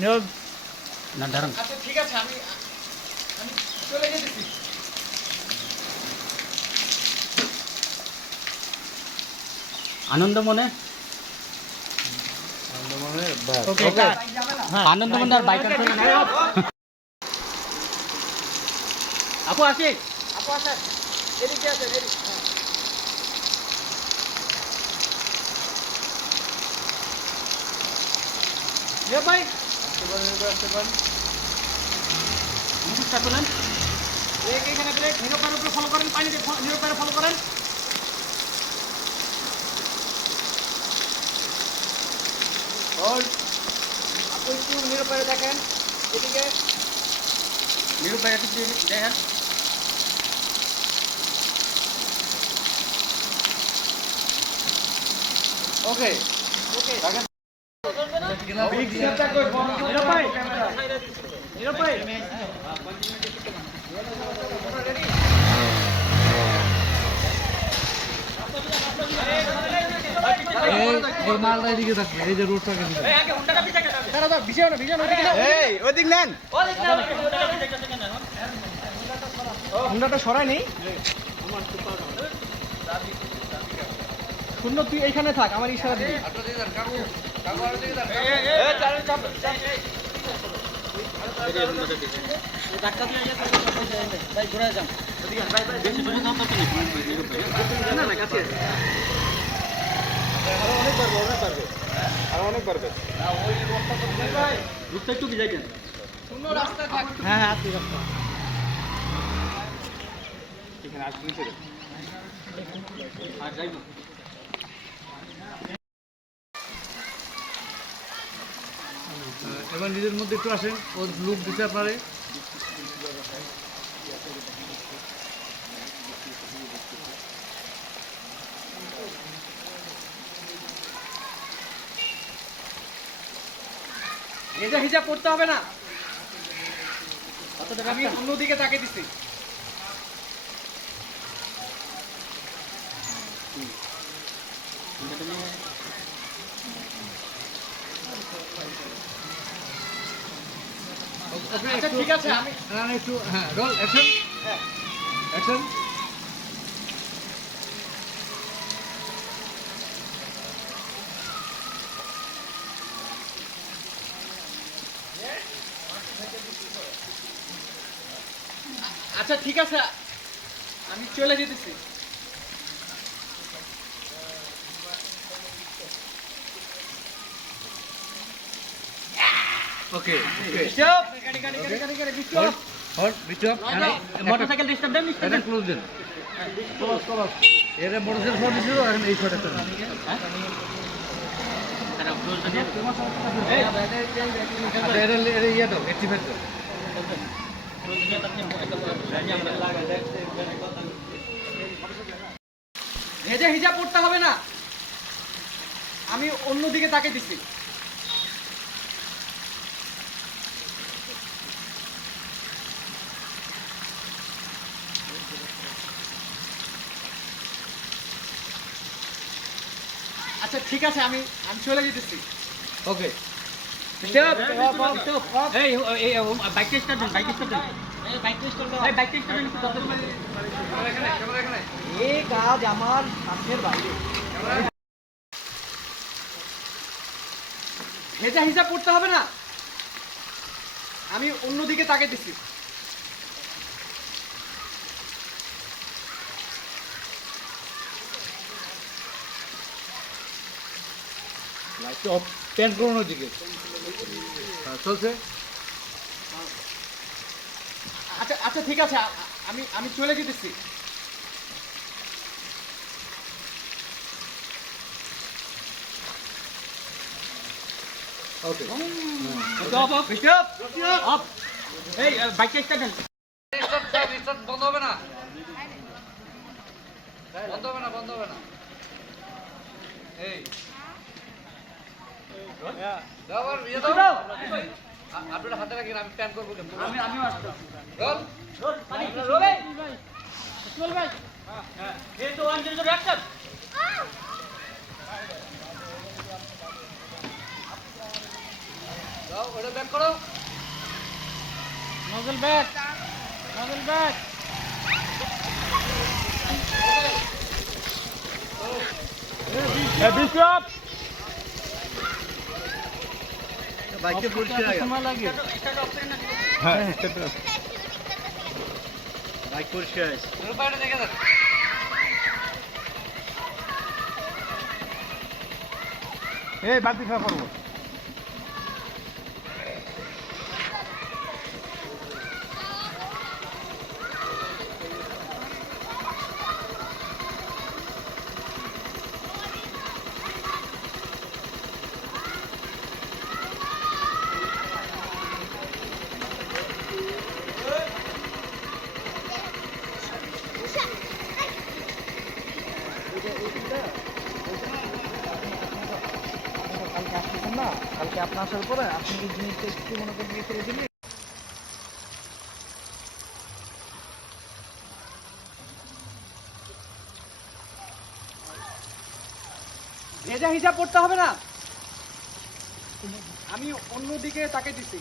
নিয়োগ না দাঁড়ান। আচ্ছা ঠিক আছে, আমি আমি চলে যেতেছি। আনন্দমনে ওকে আনন্দমনে আর বাইক আপু আসি। আপু আসেন, এদিকে আসেন, এদিকে। ভাই মুখটা তোলেন। এখানে ব্রেক, নিরপার উপরে ফলো করেন, পানিতে নিরপারে ফলো করেন। হোল্ড। আপনি একটু নিরপারে দেখেন, এদিকে। নিরুপায় একটু দেখেন। ওকে ওকে দেখেন। নিরপায় এই মালটা এদিকে থাকবে, এই যে রোডটাকে দিবে। এই ওদিক নেন, হুন্ডাটা সরাই নেই। শূন্য তুই এইখানে থাক, আমার ইশারা দিবি। রূপটা একটু ভিজাইতেন। হ্যাঁ হ্যাঁ ঠিক আছে। আর যাইবো। এবার নিজের মধ্যে একটু আসেন, ও লুক দিতে আপনারে। এটা হিসাব করতে হবে না, আমি অন্যদিকে তাকিয়ে দিচ্ছি। আচ্ছা ঠিক আছে, আমি একটু হ্যাঁ রোল অ্যাকশন অ্যাকশন। আচ্ছা ঠিক আছে, আমি চলে যেতেছি। ওকে ওকে গাড়ি গাড়ি গাড়ি গাড়ি গাড়ি বিস্কুট। হট বিচপ মোটরসাইকেল ডিস্টার্ব দেন, ডিস্টার্ব এটা দেন। ক্লোজ দেন। ক্লোজ এর মোটরসাইকেল ফোন দিছিল, এখন এই শট একটা দাঁড়াও, close দেন। আচ্ছা এর ইয়ে দাও, অ্যাক্টিভেট দাও। ভেজে হিসাব করতে হবে না, আমি অন্যদিকে তাকিয়ে দিচ্ছি। আচ্ছা ঠিক আছে, আমি আমি চলে যেতেছি। ওকে এই বাইকটা স্টার্ট দেন, বাইকটা স্টার্ট দেন। এই বাইকটা স্টার্ট দেন একটু দরকার। এই কাজ আমার সাধ্যের বাইরে। ভেজা হিসাব করতে হবে না, আমি অন্যদিকে তাকিয়ে দিচ্ছি। লাইটটা অফ প্যান করুন ওদিকে। চলছে। আচ্ছা আচ্ছা ঠিক আছে, আমি আমি চলে যেতেছি। ওকে অফ অফ অফ। এই বাইকটা স্টার্ট দেন। বন্ধ হবে না, বন্ধ হবে না, বন্ধ হবে না। এই দাও আপনারা হাতে রাখেন, আমি প্যান করবো। আমি আসছি। রোল রোল পানি রোল ভাই। চল ভাই। হ্যাঁ এই তো 100 অ্যাকশন। দাও ওটা ব্যাক করো। Nozzle back, nozzle back. Biplob বাইকে পরিষ্কার সময় লাগে। বাইক পরিষ্কার রূপায়টা দেখে দেন। এই বাকি খা করবো। কালকে আসতেছেন না, কালকে আপনার আসার পরে আপনি এই জিনিসটা একটু মনে করে দিয়ে ফেলে দিলে ভেজা হিজাব পড়তে হবে না, আমি অন্যদিকে তাকে দিছি।